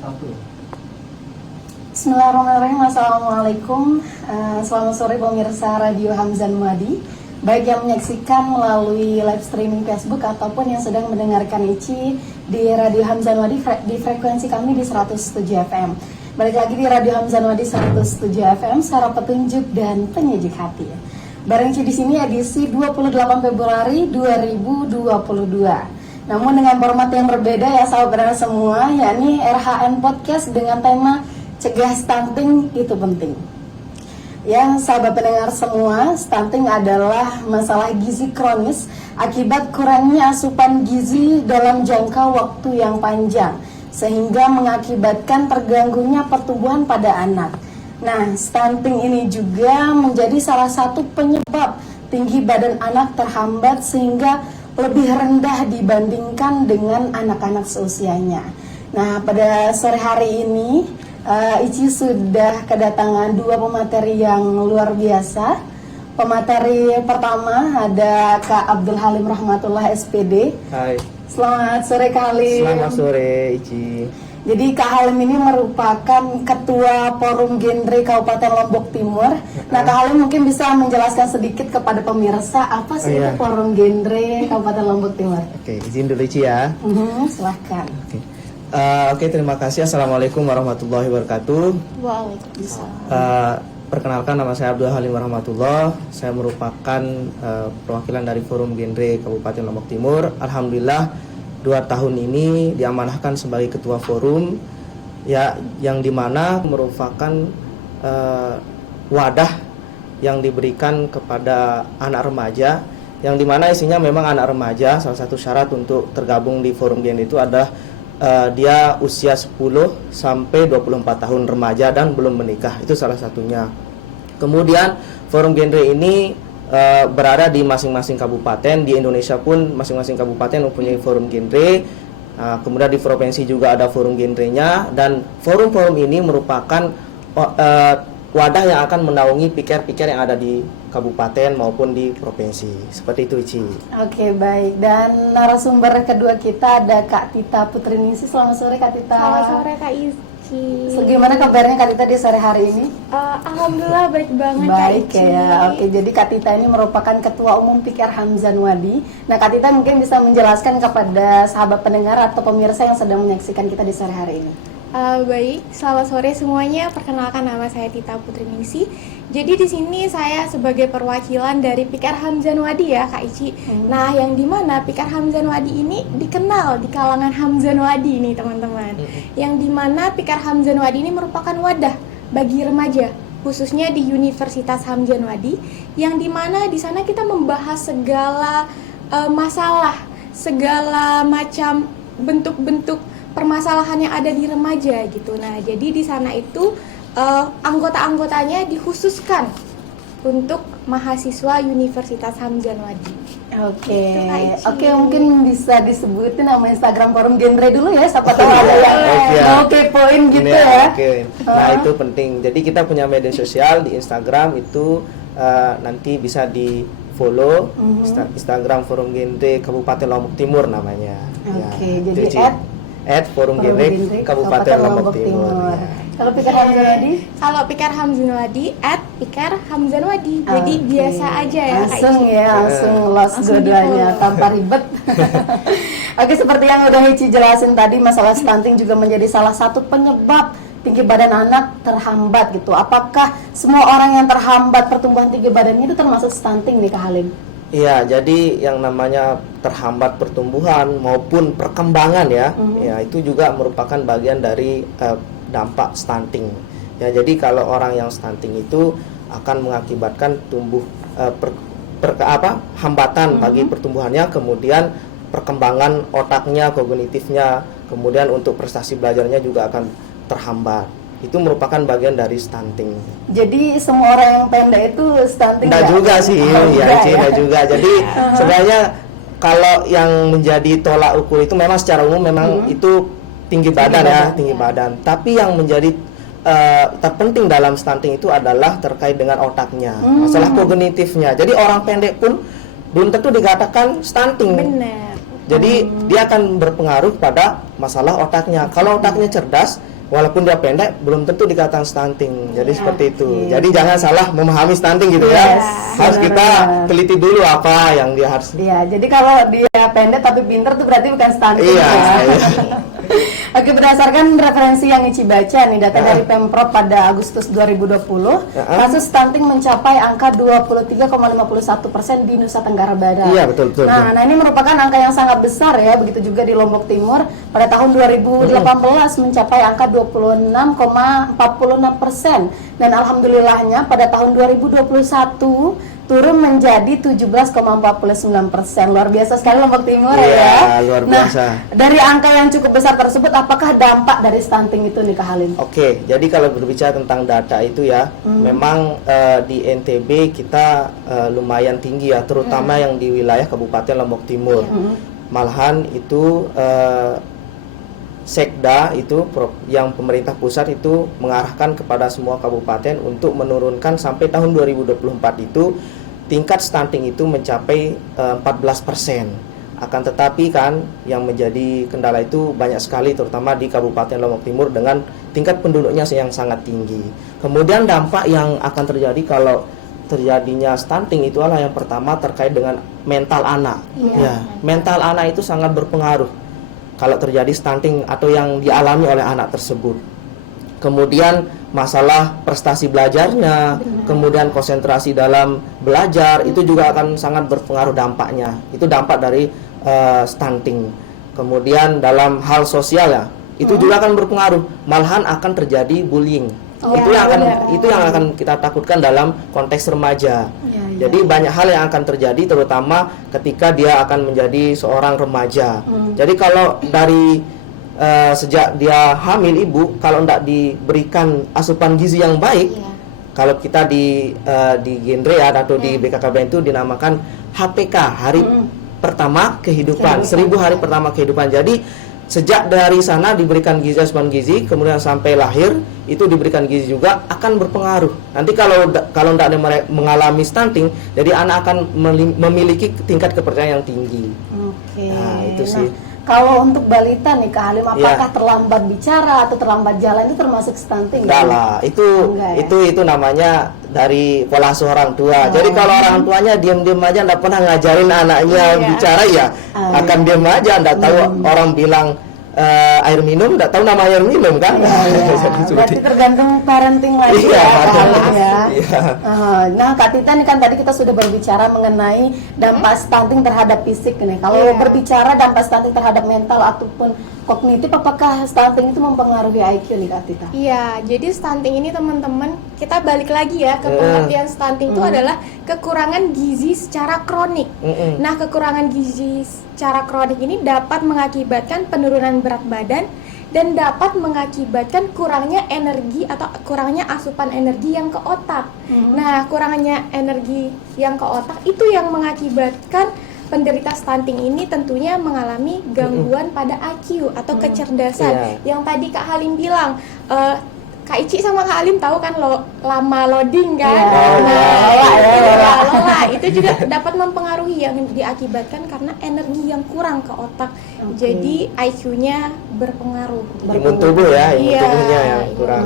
Satu. Bismillahirrahmanirrahim. Assalamualaikum. Selamat sore pemirsa Radio Hamzan Wadi, baik yang menyaksikan melalui live streaming Facebook ataupun yang sedang mendengarkan ICI di Radio Hamzan Wadi di frekuensi kami di 107 FM. Balik lagi di Radio Hamzan Wadi 107 FM, suara petunjuk dan penyejuk hati. Bareng ICI di sini edisi 28 Februari 2022. Namun dengan format yang berbeda ya sahabat semua, yakni RHN Podcast dengan tema Cegah Stunting Itu Penting. Ya sahabat pendengar semua, stunting adalah masalah gizi kronis akibat kurangnya asupan gizi dalam jangka waktu yang panjang, sehingga mengakibatkan terganggunya pertumbuhan pada anak. Nah, stunting ini juga menjadi salah satu penyebab tinggi badan anak terhambat sehingga lebih rendah dibandingkan dengan anak-anak seusianya. Nah, pada sore hari ini ICI sudah kedatangan dua pemateri yang luar biasa. Pemateri pertama ada Kak Abdul Halim Rahmatullah SPD. Hai. Selamat sore Kak Halim. Selamat sore Ici. Jadi Kak Halim ini merupakan Ketua Forum Genre Kabupaten Lombok Timur. Nah Kak Halim mungkin bisa menjelaskan sedikit kepada pemirsa apa sih itu Forum Genre Kabupaten Lombok Timur. Oke, izin dulu Ici ya. Silahkan. Oke, terima kasih. Assalamualaikum warahmatullahi wabarakatuh. Waalaikumsalam. Perkenalkan, nama saya Abdul Halim Rahmatullah. Saya merupakan perwakilan dari Forum Genre Kabupaten Lombok Timur. Alhamdulillah 2 tahun ini diamanahkan sebagai ketua forum, ya, yang dimana merupakan wadah yang diberikan kepada anak remaja, yang dimana isinya memang anak remaja. Salah satu syarat untuk tergabung di forum genre itu adalah dia usia 10 sampai 24 tahun remaja dan belum menikah. Itu salah satunya. Kemudian forum genre ini berada di masing-masing kabupaten. Di Indonesia pun masing-masing kabupaten mempunyai forum genre. Kemudian di provinsi juga ada forum genrenya, dan forum-forum ini merupakan wadah yang akan menaungi pikir-pikir yang ada di kabupaten maupun di provinsi. Seperti itu Ici. Oke, baik. Dan narasumber kedua kita ada Kak Tita Putriningsih. Selamat sore Kak Tita. Selamat sore Kak Ici. Gimana kabarnya Kak Tita di sore hari ini? Alhamdulillah baik banget baik, Kak Ici. Ya. Oke, jadi Kak Tita ini merupakan Ketua Umum Pikir Hamzan Wadi. Nah Kak Tita mungkin bisa menjelaskan kepada sahabat pendengar atau pemirsa yang sedang menyaksikan kita di sore hari ini. Baik, selamat sore semuanya. Perkenalkan, nama saya Tita Putriningsih. Jadi di sini saya sebagai perwakilan dari Pikir Hamzan Wadi ya Kak Ici. Nah, yang dimana Pikir Hamzan Wadi ini dikenal di kalangan Hamzan Wadi nih teman-teman. Yang dimana Pikir Hamzan Wadi ini merupakan wadah bagi remaja, khususnya di Universitas Hamzan Wadi, yang dimana di sana kita membahas segala masalah, segala macam bentuk-bentuk permasalahan yang ada di remaja gitu. Nah, jadi di sana itu anggota-anggotanya dikhususkan untuk mahasiswa Universitas Hamzan Wadi. Oke, oke, mungkin bisa disebutin nama Instagram Forum Genre dulu ya, siapa tahu ada yang poin gitu ya. Nah, itu penting. Jadi kita punya media sosial di Instagram itu nanti bisa di follow. Instagram Forum Genre Kabupaten Lombok Timur namanya. Oke, ya, jadi Forum Genre Kabupaten Lombok Timur. Ya. Kalau Pikir Hamzan Wadi? Kalau Pikir Hamzan Wadi @Pikir Hamzan Wadi. Jadi biasa aja ya langsung Kak Ici. Ya, langsung los dua-duanya tanpa ribet. Oke, seperti yang udah Ici jelasin tadi, masalah stunting juga menjadi salah satu penyebab tinggi badan anak terhambat gitu. Apakah semua orang yang terhambat pertumbuhan tinggi badannya itu termasuk stunting nih Kak Halim? Iya, jadi yang namanya terhambat pertumbuhan maupun perkembangan ya, ya itu juga merupakan bagian dari dampak stunting. Ya, jadi kalau orang yang stunting itu akan mengakibatkan tumbuh hambatan bagi pertumbuhannya, kemudian perkembangan otaknya, kognitifnya, kemudian untuk prestasi belajarnya juga akan terhambat. Itu merupakan bagian dari stunting. Jadi semua orang yang pendek itu stunting? Enggak juga sih, enggak juga. Jadi sebenarnya kalau yang menjadi tolak ukur itu memang secara umum memang itu tinggi badan. Tinggi badan. Tapi yang menjadi terpenting dalam stunting itu adalah terkait dengan otaknya, masalah kognitifnya. Jadi orang pendek pun belum tentu dikatakan stunting. Benar. Jadi dia akan berpengaruh pada masalah otaknya. Kalau otaknya cerdas, walaupun dia pendek, belum tentu dikatakan stunting. Jadi seperti itu. Jadi jangan salah memahami stunting gitu ya. Harus kita teliti dulu apa yang dia harus. Iya, jadi kalau dia pendek tapi pinter tuh berarti bukan stunting. Iya. Oke, berdasarkan referensi yang Ici baca nih, data dari Pemprov pada Agustus 2020, kasus stunting mencapai angka 23,51% di Nusa Tenggara Barat. Iya, betul. Nah, ini merupakan angka yang sangat besar ya, begitu juga di Lombok Timur pada tahun 2018 mencapai angka 26,46%. Dan alhamdulillahnya pada tahun 2021 turun menjadi 17,49%. Luar biasa sekali Lombok Timur ya. Luar Nah, biasa. dari angka yang cukup besar tersebut, apakah dampak dari stunting itu nih Kak Halim? Oke, jadi kalau berbicara tentang data itu ya, memang di NTB kita lumayan tinggi ya, terutama yang di wilayah Kabupaten Lombok Timur. Malahan itu Sekda itu yang pemerintah pusat itu mengarahkan kepada semua kabupaten untuk menurunkan sampai tahun 2024 itu tingkat stunting itu mencapai 14%. Akan tetapi kan yang menjadi kendala itu banyak sekali, terutama di Kabupaten Lombok Timur dengan tingkat penduduknya yang sangat tinggi. Kemudian dampak yang akan terjadi kalau terjadinya stunting itu adalah yang pertama terkait dengan mental anak. Ya, mental anak itu sangat berpengaruh kalau terjadi stunting atau yang dialami oleh anak tersebut. Kemudian masalah prestasi belajarnya, kemudian konsentrasi dalam belajar itu juga akan sangat berpengaruh dampaknya. Itu dampak dari stunting. Kemudian dalam hal sosial ya, itu juga akan berpengaruh. Malahan akan terjadi bullying. Itu yang akan kita takutkan dalam konteks remaja. Jadi banyak hal yang akan terjadi, terutama ketika dia akan menjadi seorang remaja. Jadi kalau dari sejak dia hamil ibu, kalau tidak diberikan asupan gizi yang baik, kalau kita di genre atau di BKKBN itu dinamakan HPK, hari pertama kehidupan, 1000 hari pertama kehidupan. Jadi sejak dari sana diberikan gizi, asupan gizi, kemudian sampai lahir itu diberikan gizi juga, akan berpengaruh. Nanti kalau tidak mengalami stunting, jadi anak akan memiliki tingkat kepercayaan yang tinggi. Nah, itu sih. Kalau untuk balita nih Kak Halim, apakah terlambat bicara atau terlambat jalan itu termasuk stunting? Enggak lah, itu namanya dari pola asuh orang tua. Jadi kalau orang tuanya diam-diam aja, enggak pernah ngajarin anaknya bicara ya, akan diam aja, enggak tahu orang bilang air minum, enggak tahu nama air minum kan. Berarti tergantung parenting lagi ya. Nah Kak Tita nih kan tadi kita sudah berbicara mengenai dampak stunting terhadap fisik nih. Kalau berbicara dampak stunting terhadap mental ataupun kognitif, apakah stunting itu mempengaruhi IQ nih Kak Tita? Iya, jadi stunting ini teman-teman, kita balik lagi ya ke pengertian stunting itu adalah kekurangan gizi secara kronik. Nah, kekurangan gizi secara kronik ini dapat mengakibatkan penurunan berat badan dan dapat mengakibatkan kurangnya energi atau kurangnya asupan energi yang ke otak. Nah, kurangnya energi yang ke otak itu yang mengakibatkan penderita stunting ini tentunya mengalami gangguan pada IQ atau kecerdasan. Yang tadi Kak Halim bilang, Kak Ici sama Kak Halim tahu kan lama loading kan? Itu juga dapat mempengaruhi, yang diakibatkan karena energi yang kurang ke otak. Jadi IQ-nya berpengaruh. Imun tubuh ya, tubuhnya yang kurang.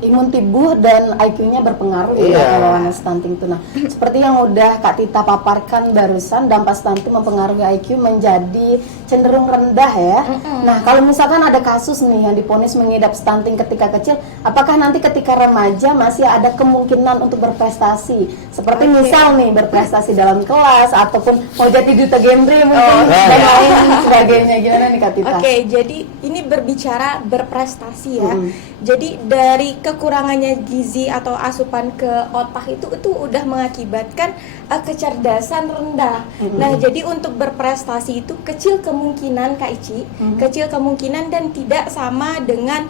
Imun tubuh dan IQ-nya berpengaruh ya kalau anak stunting itu. Nah, seperti yang udah Kak Tita paparkan barusan, dampak stunting mempengaruhi IQ menjadi cenderung rendah ya. Nah, kalau misalkan ada kasus nih yang diponis mengidap stunting ketika kecil, apakah nanti ketika remaja masih ada kemungkinan untuk berprestasi? Seperti misal nih berprestasi dalam kelas ataupun mau jadi duta genre mungkin dan lain sebagainya. Gimana nih Kak Tita? Oke, jadi ini berbicara berprestasi ya. Jadi dari kekurangannya gizi atau asupan ke otak itu udah mengakibatkan kecerdasan rendah. Nah, jadi untuk berprestasi itu kecil kemungkinan Kak Ici, kecil kemungkinan dan tidak sama dengan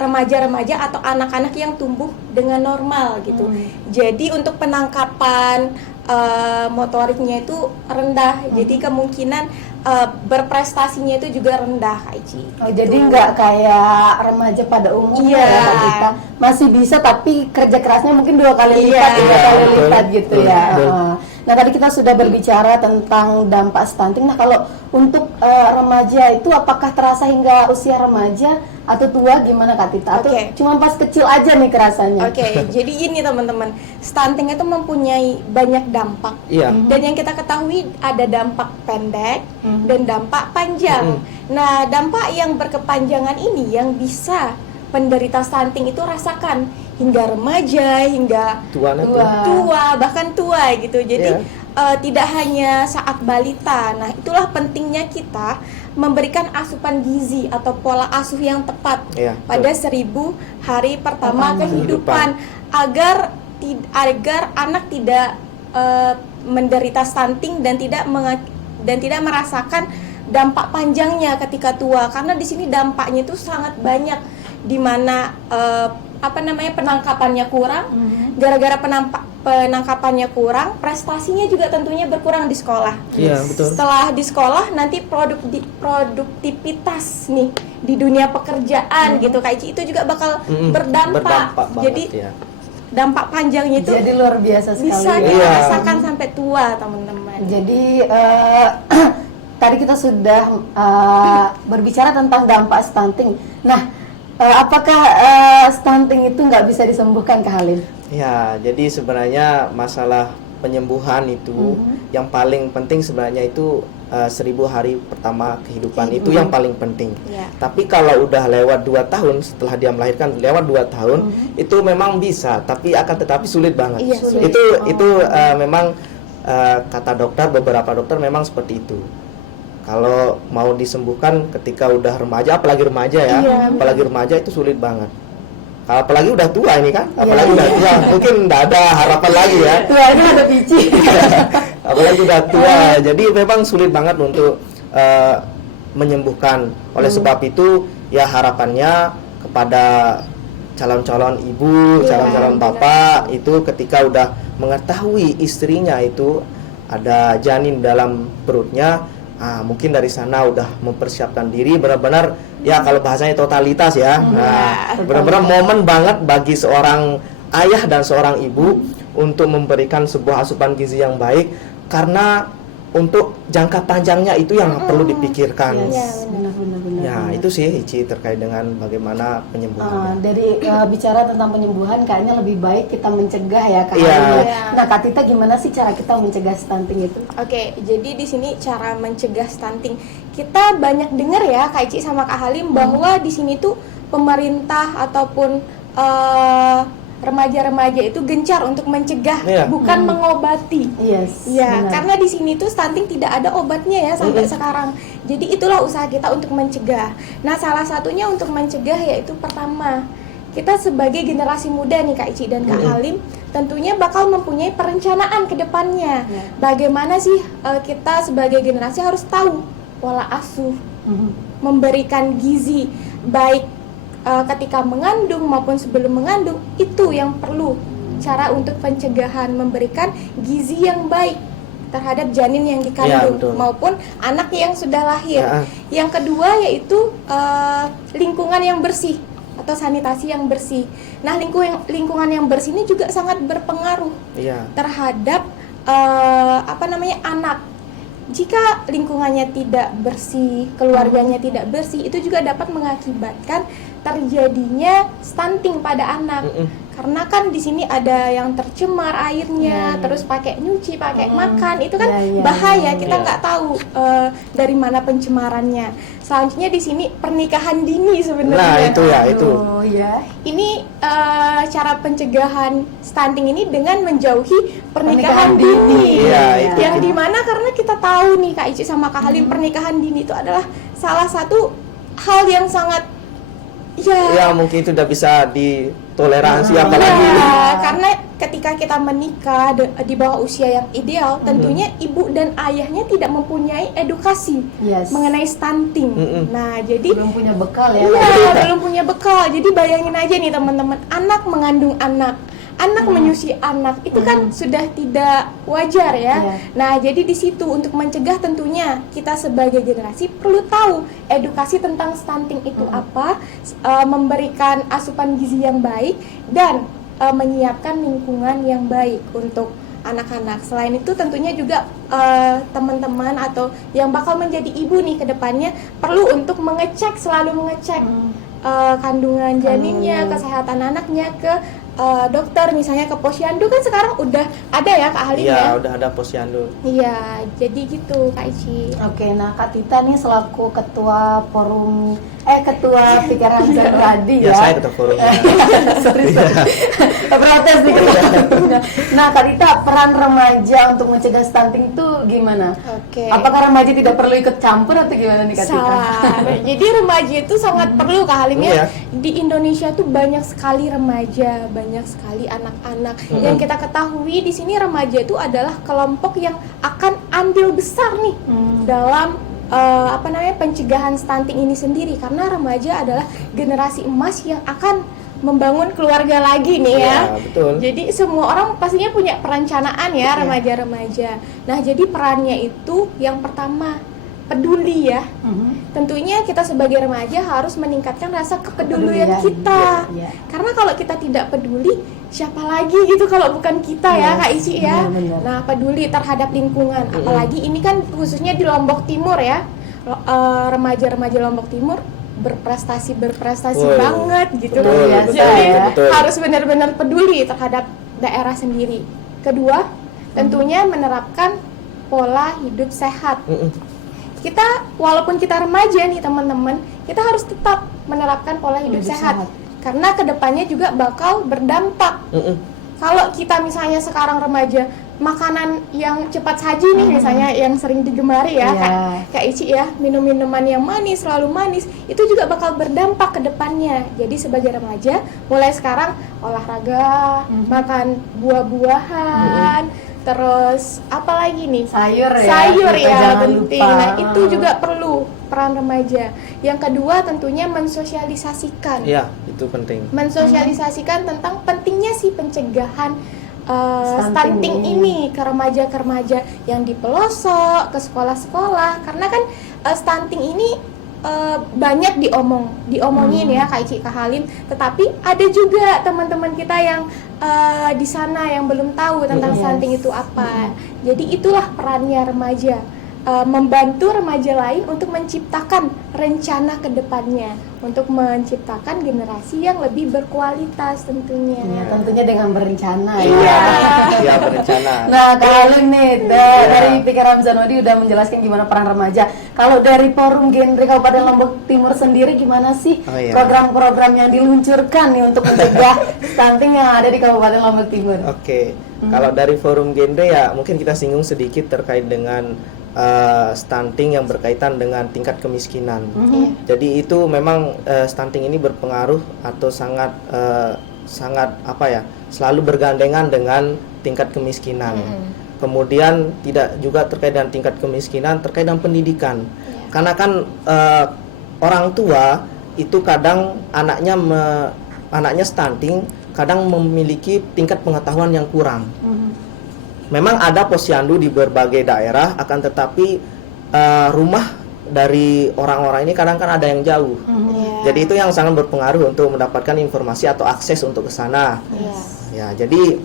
remaja-remaja atau anak-anak yang tumbuh dengan normal gitu. Jadi untuk penangkapan motoriknya itu rendah. Jadi kemungkinan berprestasinya itu juga rendah Kak Ici. Jadi nggak kayak remaja pada umumnya ya Kak Tita. Masih bisa tapi kerja kerasnya mungkin 2 kali lipat, 3 kali lipat gitu ya. Nah, tadi kita sudah berbicara tentang dampak stunting. Nah, kalau untuk remaja itu apakah terasa hingga usia remaja atau tua, gimana Kak Tita? Atau Oke. cuma pas kecil aja nih kerasanya? Oke, jadi ini teman-teman, stunting itu mempunyai banyak dampak. Iya. Dan yang kita ketahui ada dampak pendek dan dampak panjang. Nah, dampak yang berkepanjangan ini yang bisa penderita stunting itu rasakan hingga remaja, hingga Tua nanti. tua, bahkan tua gitu. Jadi Iya. tidak hanya saat balita. Nah, itulah pentingnya kita memberikan asupan gizi atau pola asuh yang tepat Iya, pada 1000 hari pertama kehidupan agar anak tidak menderita stunting dan tidak merasakan dampak panjangnya ketika tua, karena di sini dampaknya itu sangat banyak, di mana penangkapannya kurang. Gara-gara penangkapannya kurang, prestasinya juga tentunya berkurang di sekolah. Iya, betul. Setelah di sekolah nanti produktivitas nih di dunia pekerjaan gitu Kak Ici, itu juga bakal berdampak. banget, Jadi ya. dampak panjangnya itu Jadi luar biasa sekali. bisa ya. kita Iya. rasakan sampai tua, teman-teman. Jadi tadi kita sudah berbicara tentang dampak stunting. Nah, apakah stunting itu nggak bisa disembuhkan, Kak Halim? Ya, jadi sebenarnya masalah penyembuhan itu yang paling penting sebenarnya itu 1000 hari pertama kehidupan itu yang paling penting. Ya. Tapi kalau udah lewat 2 tahun setelah dia melahirkan, lewat 2 tahun itu memang bisa, tapi akan tetapi sulit banget. Iya, sulit. Itu memang kata dokter, beberapa dokter memang seperti itu. Kalau mau disembuhkan ketika udah remaja, apalagi remaja ya, Iya, apalagi remaja itu sulit banget. Apalagi udah tua ini kan, apalagi Iya. udah tua, mungkin nggak ada harapan lagi ya. Tuanya ada biji. Apalagi udah tua, jadi memang sulit banget untuk menyembuhkan. Oleh sebab itu, ya harapannya kepada calon-calon ibu, Iya, calon-calon bapak itu ketika udah mengetahui istrinya itu ada janin dalam perutnya, mungkin dari sana udah mempersiapkan diri benar-benar, ya kalau bahasanya totalitas ya. Nah, benar-benar momen banget bagi seorang ayah dan seorang ibu untuk memberikan sebuah asupan gizi yang baik, karena untuk jangka panjangnya itu yang perlu dipikirkan. Yes, benar-benar. Ya, itu sih Ici terkait dengan bagaimana penyembuhannya. Dari bicara tentang penyembuhan, kayaknya lebih baik kita mencegah ya, Kak Iya. Halim. Iya. Nah, Kak Tita, gimana sih cara kita mencegah stunting itu? Oke, jadi di sini cara mencegah stunting. Kita banyak dengar ya Kak Ici sama Kak Halim bahwa di sini tuh pemerintah ataupun remaja-remaja itu gencar untuk mencegah, Iya. bukan mengobati. Yes. Ya, benar. karena di sini tuh stunting tidak ada obatnya ya sampai sekarang. Jadi itulah usaha kita untuk mencegah. Nah, salah satunya untuk mencegah yaitu pertama, kita sebagai generasi muda nih Kak Ici dan Kak Halim tentunya bakal mempunyai perencanaan ke depannya. Ya. Bagaimana sih kita sebagai generasi harus tahu pola asuh, memberikan gizi baik ketika mengandung maupun sebelum mengandung, itu yang perlu cara untuk pencegahan, memberikan gizi yang baik terhadap janin yang dikandung betul. maupun anak yang sudah lahir. Ya. Yang kedua yaitu lingkungan yang bersih atau sanitasi yang bersih. Nah, lingkungan yang bersih ini juga sangat berpengaruh Iya. terhadap anak. Jika lingkungannya tidak bersih, keluarganya tidak bersih, itu juga dapat mengakibatkan terjadinya stunting pada anak. Karena kan di sini ada yang tercemar airnya, terus pakai nyuci, pakai makan, itu kan bahaya. Kita nggak tahu dari mana pencemarannya. Selanjutnya di sini pernikahan dini sebenarnya. Nah, itu ya, itu. Oh ya. Ini cara pencegahan stunting ini dengan menjauhi pernikahan dini. Iya, itu. Yang dimana karena kita tahu nih Kak Ici sama Kak Halim, pernikahan dini itu adalah salah satu hal yang sangat Ya, mungkin itu udah bisa ditoleransi apalagi. ya, karena ketika kita menikah di bawah usia yang ideal, tentunya ibu dan ayahnya tidak mempunyai edukasi Yes. mengenai stunting. Nah, jadi Belum punya bekal ya. iya, belum punya bekal. Jadi bayangin aja nih teman-teman, anak mengandung anak menyusui anak, itu kan sudah tidak wajar ya. Iya. Nah, jadi di situ untuk mencegah tentunya kita sebagai generasi perlu tahu edukasi tentang stunting itu apa, memberikan asupan gizi yang baik dan menyiapkan lingkungan yang baik untuk anak-anak. Selain itu tentunya juga teman-teman atau yang bakal menjadi ibu nih ke depannya perlu untuk selalu mengecek kandungan janinnya, kesehatan anaknya ke dokter, misalnya ke posyandu kan sekarang udah ada ya Kak Halim ya? Iya, udah ada posyandu. Iya, jadi gitu Kak Ici. Oke, nah Kak Tita nih selaku ketua Pikar Hamzan Wadi Ya, ya. saya ketua forumnya. Sorry. Protes nih. Nah, Kak Tita, peran remaja untuk mencegah stunting itu gimana? Oke. Apakah remaja tidak perlu ikut campur atau gimana nih Kak Tita? Salah. Jadi remaja itu sangat perlu Kak Halim ya. Iya. Di Indonesia tuh banyak sekali remaja, banyak sekali anak-anak. Yang kita ketahui di sini remaja itu adalah kelompok yang akan andil besar nih dalam pencegahan stunting ini sendiri, karena remaja adalah generasi emas yang akan membangun keluarga lagi nih ya. Iya, betul. Jadi semua orang pastinya punya perencanaan ya remaja-remaja. Nah, jadi perannya itu yang pertama peduli ya. Tentunya kita sebagai remaja harus meningkatkan rasa kepedulian kita. Iya. Karena kalau kita tidak peduli, siapa lagi gitu kalau bukan kita ya Kak Ici ya. Benar. Nah, peduli terhadap lingkungan. Apalagi ini kan khususnya di Lombok Timur ya. Remaja-remaja Lombok Timur berprestasi Woi, banget gitu. betul, biasa Jadi ya. Betul. harus benar-benar peduli terhadap daerah sendiri. Kedua, tentunya menerapkan pola hidup sehat. Kita walaupun kita remaja nih teman-teman, kita harus tetap menerapkan pola hidup sehat. Karena kedepannya juga bakal berdampak. Kalau kita misalnya sekarang remaja makanan yang cepat saji nih misalnya yang sering digemari ya Kak Ici ya, minum-minuman yang manis, selalu manis, itu juga bakal berdampak ke depannya. Jadi sebagai remaja mulai sekarang olahraga, makan buah-buahan, terus apa lagi nih? Sayur Sayur kita ya jangan penting. lupa. Nah, itu juga perlu peran remaja. Yang kedua tentunya mensosialisasikan. Iya, itu penting. Mensosialisasikan tentang pentingnya sih pencegahan stunting ini ke remaja yang di pelosok, ke sekolah-sekolah, karena kan stunting ini banyak diomongin ya Kak Ici, Kak Halim, tetapi ada juga teman-teman kita yang di sana yang belum tahu tentang stunting itu apa. Jadi itulah perannya remaja, membantu remaja lain untuk menciptakan rencana ke depannya, untuk menciptakan generasi yang lebih berkualitas tentunya. Ya, tentunya dengan berencana Iya. Iya, berencana. Nah, Kak Halim nih dari Pikar Hamzan Wadi udah menjelaskan gimana peran remaja. Kalau dari Forum Genre Kabupaten Lombok Timur sendiri gimana sih program-program yang diluncurkan nih untuk mencegah stunting yang ada di Kabupaten Lombok Timur? Oke. Kalau dari Forum Genre ya mungkin kita singgung sedikit terkait dengan stunting yang berkaitan dengan tingkat kemiskinan. Jadi itu memang stunting ini berpengaruh atau sangat selalu bergandengan dengan tingkat kemiskinan. Kemudian tidak juga terkait dengan tingkat kemiskinan, terkait dengan pendidikan. Karena kan orang tua itu kadang anaknya stunting, kadang memiliki tingkat pengetahuan yang kurang. Memang ada posyandu di berbagai daerah, akan tetapi rumah dari orang-orang ini kadang kan ada yang jauh. Jadi itu yang sangat berpengaruh untuk mendapatkan informasi atau akses untuk ke sana. Ya, jadi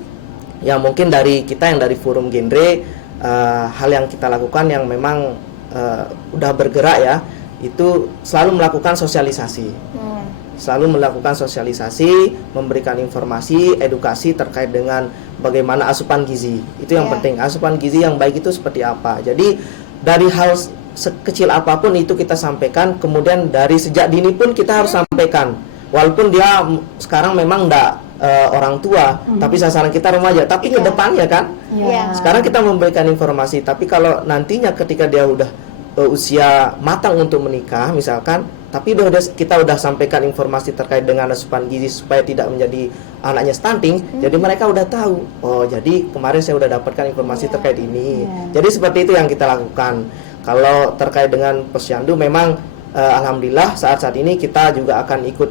ya mungkin dari kita yang dari Forum Genre, hal yang kita lakukan yang memang udah bergerak ya, itu selalu melakukan sosialisasi. Selalu melakukan sosialisasi, memberikan informasi, edukasi terkait dengan bagaimana asupan gizi. Itu yang penting, asupan gizi yang baik itu seperti apa. Jadi dari hal sekecil apapun itu kita sampaikan, kemudian dari sejak dini pun kita harus sampaikan. Walaupun dia sekarang memang enggak orang tua, tapi sasaran kita remaja, tapi ke depannya kan. Sekarang kita memberikan informasi, tapi kalau nantinya ketika dia udah usia matang untuk menikah misalkan, tapi kita udah sampaikan informasi terkait dengan asupan gizi supaya tidak menjadi anaknya stunting, jadi mereka udah tahu, oh jadi kemarin saya udah dapatkan informasi terkait ini. Jadi seperti itu yang kita lakukan. Kalau terkait dengan posyandu memang alhamdulillah saat ini kita juga akan ikut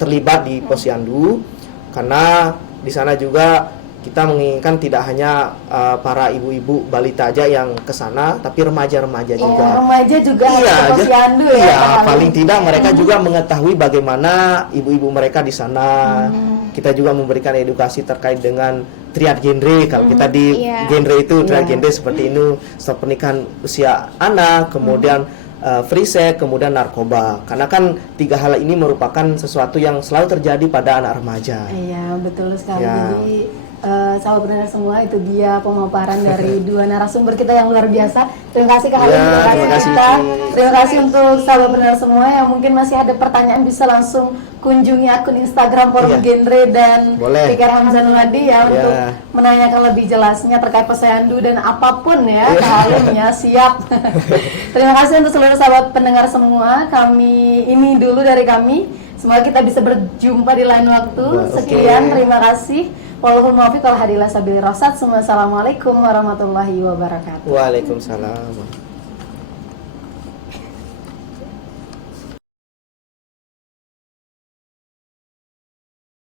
terlibat di posyandu, karena di sana juga kita menginginkan tidak hanya para ibu-ibu balita aja yang ke sana, tapi remaja-remaja juga. Remaja juga harus ke posyandu ya. Iya, paling tidak mereka juga mengetahui bagaimana ibu-ibu mereka di sana. Kita juga memberikan edukasi terkait dengan triad genre. Kalau kita di genre itu triad genre seperti ini, stop pernikahan usia anak, kemudian free sex, kemudian narkoba. Karena kan 3 hal ini merupakan sesuatu yang selalu terjadi pada anak remaja. Iya, betul sekali. Ya. Jadi sahabat pendengar semua, itu dia pemaparan dari 2 narasumber kita yang luar biasa. Terima kasih Kak Halim, terima kasih kita. Ci. Terima kasih untuk sahabat pendengar semua yang mungkin masih ada pertanyaan, bisa langsung kunjungi akun Instagram Forum Genre dan Boleh. Fikar Hamzan Wadi ya untuk menanyakan lebih jelasnya terkait posyandu dan apapun ya Kak Halim ya, siap. Terima kasih untuk seluruh sahabat pendengar semua. Ini dulu dari kami. Semoga kita bisa berjumpa di lain waktu. Sekian, terima kasih. Wallahul muwaffiq wal hadi ila sabilir rasyad. Assalamualaikum warahmatullahi wabarakatuh. Waalaikumsalam.